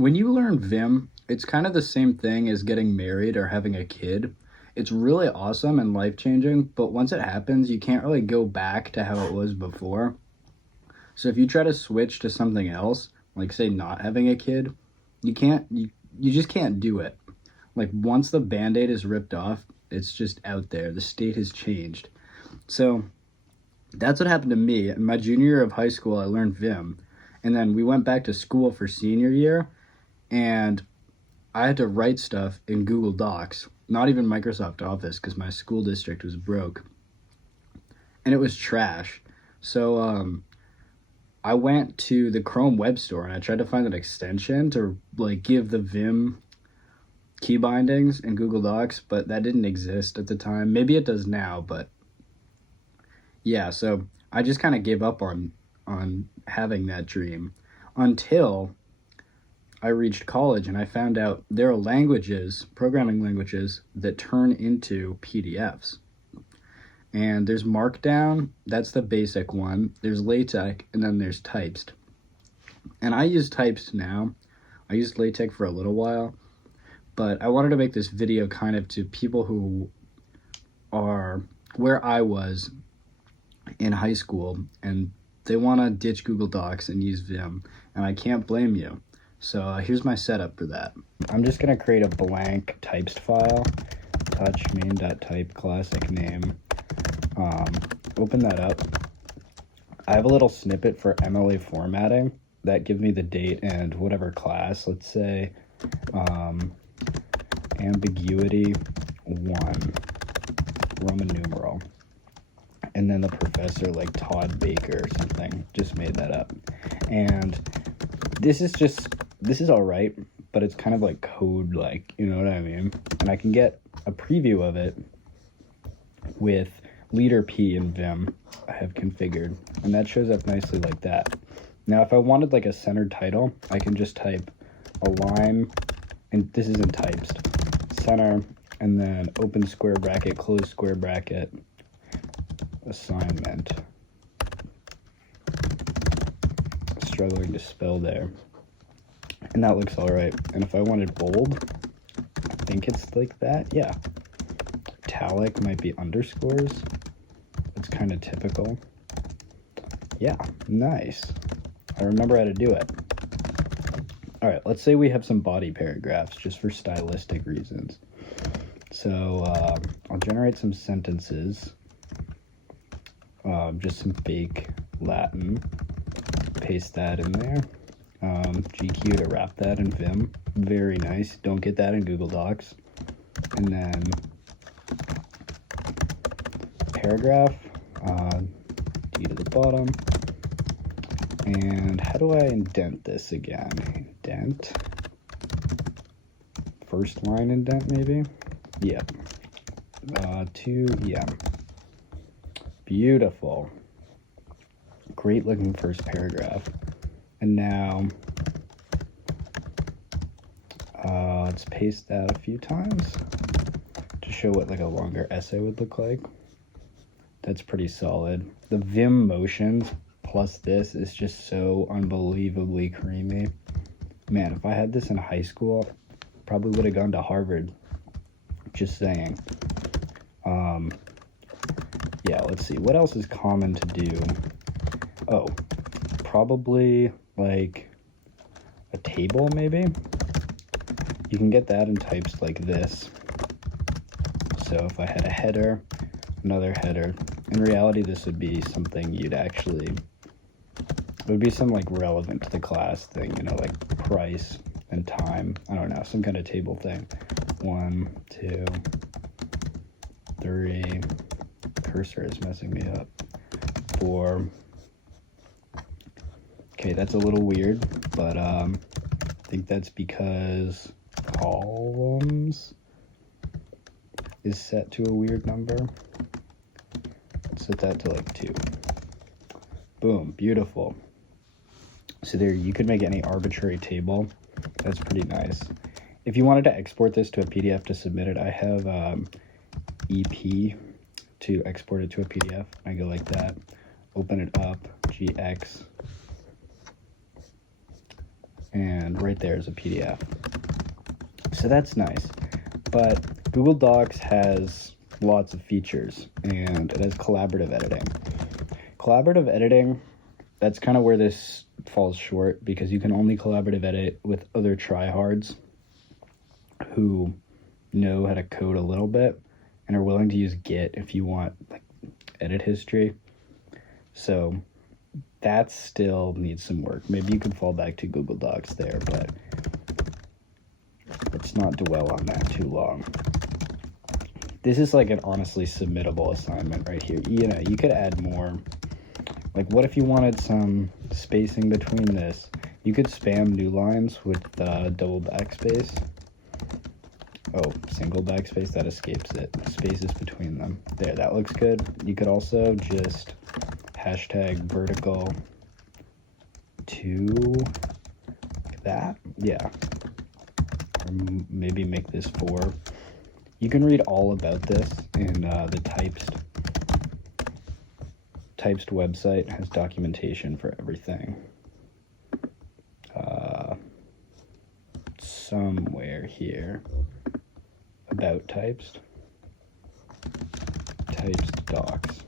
when you learn Vim, it's kind of the same thing as getting married or having a kid. It's really awesome and life changing, but once it happens, you can't really go back to how it was before. So if you try to switch to something else, like say not having a kid, you just can't do it. Like once the band-aid is ripped off, it's just out there. The state has changed. So that's what happened to me. In my junior year of high school, I learned Vim. And then we went back to school for senior year, and I had to write stuff in Google Docs, not even Microsoft Office because my school district was broke. And it was trash. So I went to the Chrome Web Store and I tried to find an extension to like give the Vim key bindings in Google Docs, but that didn't exist at the time. Maybe it does now, but yeah, so I just kind of gave up on having that dream until I reached college and I found out there are languages, programming languages, that turn into PDFs. And there's Markdown, that's the basic one. There's LaTeX, and then there's Typed. And I use Typed now. I used LaTeX for a little while, but I wanted to make this video kind of to people who are where I was in high school and they want to ditch Google Docs and use Vim, and I can't blame you. So here's my setup for that. I'm just going to create a blank types file, touch main.type classic name. Open that up. I have a little snippet for MLA formatting that gives me the date and whatever class. Let's say ambiguity 1, Roman numeral. And then the professor, like Todd Baker or something, just made that up. And this is all right, but it's kind of like code, like, you know what I mean? And I can get a preview of it with leader P in Vim I have configured, and that shows up nicely like that. Now, if I wanted like a centered title, I can just type align, and this is in types, center, and then open square bracket, close square bracket, assignment. Struggling to spell there. And that looks all right. And if I wanted bold, I think it's like that. Yeah. Italic might be underscores. It's kind of typical. Yeah, nice. I remember how to do it. All right, let's say we have some body paragraphs just for stylistic reasons. So I'll generate some sentences. Just some fake Latin. Paste that in there. GQ to wrap that in Vim. Very nice. Don't get that in Google Docs. And then paragraph, D to the bottom. And how do I indent this again? Indent. First line indent, maybe? Yep. Yeah. Beautiful. Great looking first paragraph. And now, let's paste that a few times to show what like a longer essay would look like. That's pretty solid. The Vim motions plus this is just so unbelievably creamy. Man, if I had this in high school, probably would have gone to Harvard. Just saying. Yeah, let's see. What else is common to do? Oh, probably like a table, maybe? You can get that in types like this. So if I had a header, another header, in reality, this would be something you'd actually, it would be some like relevant to the class thing, you know, like price and time. I don't know, some kind of table thing. 1, 2, 3, cursor is messing me up. 4. Okay, that's a little weird, but I think that's because columns is set to a weird number. Let's set that to like 2. Boom, beautiful. So there, you could make any arbitrary table. That's pretty nice. If you wanted to export this to a PDF to submit it, I have EP to export it to a PDF. I go like that, open it up, GX, and right there is a PDF. So that's nice. But Google Docs has lots of features, and it has collaborative editing. Collaborative editing, that's kind of where this falls short, because you can only collaborative edit with other tryhards who know how to code a little bit and are willing to use Git if you want like edit history. So that still needs some work. Maybe you can fall back to Google Docs there, but let's not dwell on that too long. This is like an honestly submittable assignment right here. You know, you could add more. Like, what if you wanted some spacing between this? You could spam new lines with double backspace. Oh, single backspace, that escapes it. Spaces between them. There, that looks good. You could also just hashtag vertical to that. Yeah. Or maybe make this 4. You can read all about this in the Typest website. Has documentation for everything. Somewhere here. About Typest. Typest docs.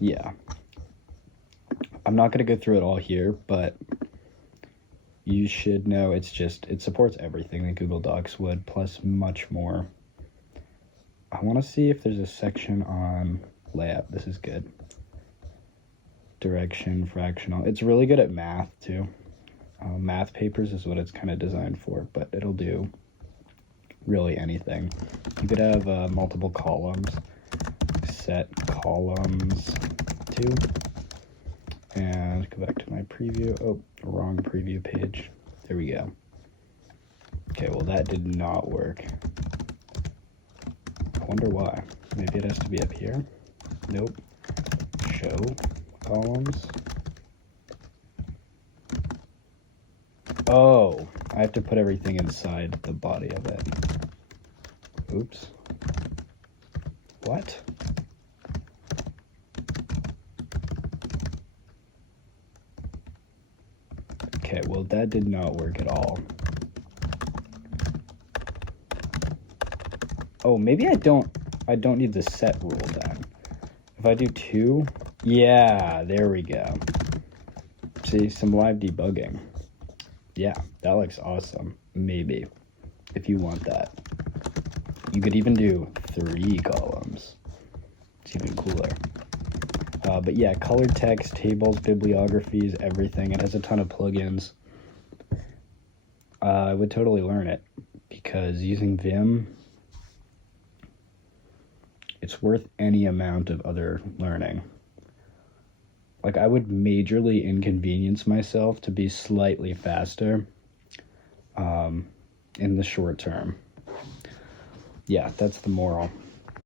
Yeah. I'm not going to go through it all here, but you should know it supports everything that Google Docs would, plus much more. I want to see if there's a section on layout. This is good. Direction, fractional. It's really good at math, too. Math papers is what it's kind of designed for, but it'll do really anything. You could have multiple columns. Set columns to. And go back to my preview. Oh, wrong preview page. There we go. Okay, well that did not work. I wonder why. Maybe it has to be up here. Nope. Show columns. Oh, I have to put everything inside the body of it. Oops. What? Okay, well that did not work at all. Oh, maybe I don't need the set rule then. If I do 2, yeah, there we go. See, some live debugging. Yeah, that looks awesome. Maybe, if you want that. You could even do 3 columns. It's even cooler. But yeah, colored text, tables, bibliographies, everything. It has a ton of plugins. I would totally learn it, because using Vim, it's worth any amount of other learning. Like, I would majorly inconvenience myself to be slightly faster in the short term. Yeah, that's the moral.